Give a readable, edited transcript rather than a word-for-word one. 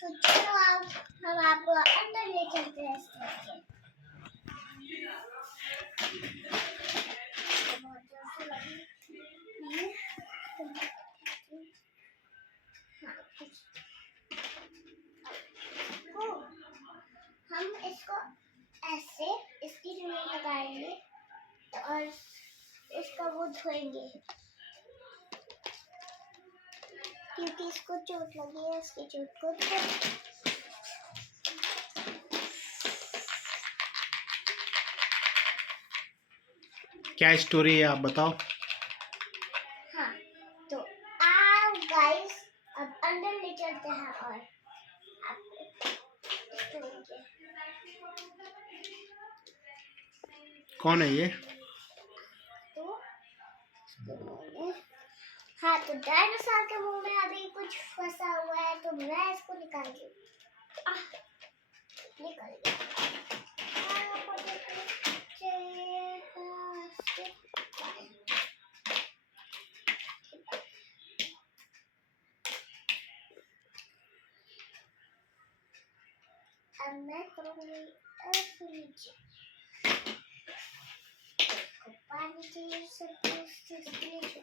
तो चलो आप हम आपको अंदर ले चलते हैं स्टोर के। हम इसको ऐसे इसकी जमीन लगाएंगे और इसका वो धोएंगे क्योंकि इसको चोट लगी है, इसकी चोट को क्या स्टोरी है आप बताओ। हाँ, तो आप गाइस अब अंदर ले चलते हैं और कौन है ये? तो हाँ, तो डायनासोर के मुंह में अभी कुछ फंसा हुआ है तो मैं इसको निकाल दूँ। निकल गया। अब मैं करूँगी ऐसे नीचे पानी चाहिए सब कुछ नीचे